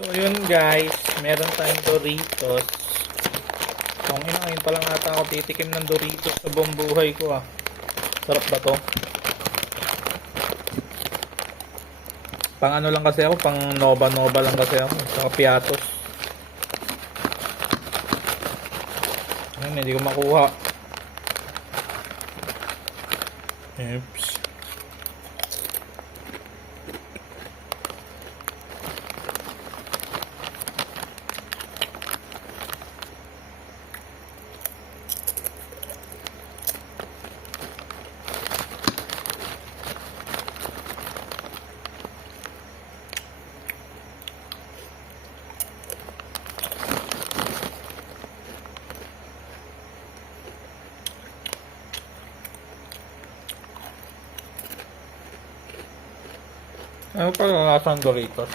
So, yun guys, meron tayong Doritos. Kung ngayon pa lang ata ako titikim ng Doritos sa buong buhay ko ah. Sarap ba to? Pang ano lang kasi ako, pang Nova lang kasi ako. Saka Piatos. Ayun, hindi ko makuha. Oops. Ano pa yung lasang Doritos?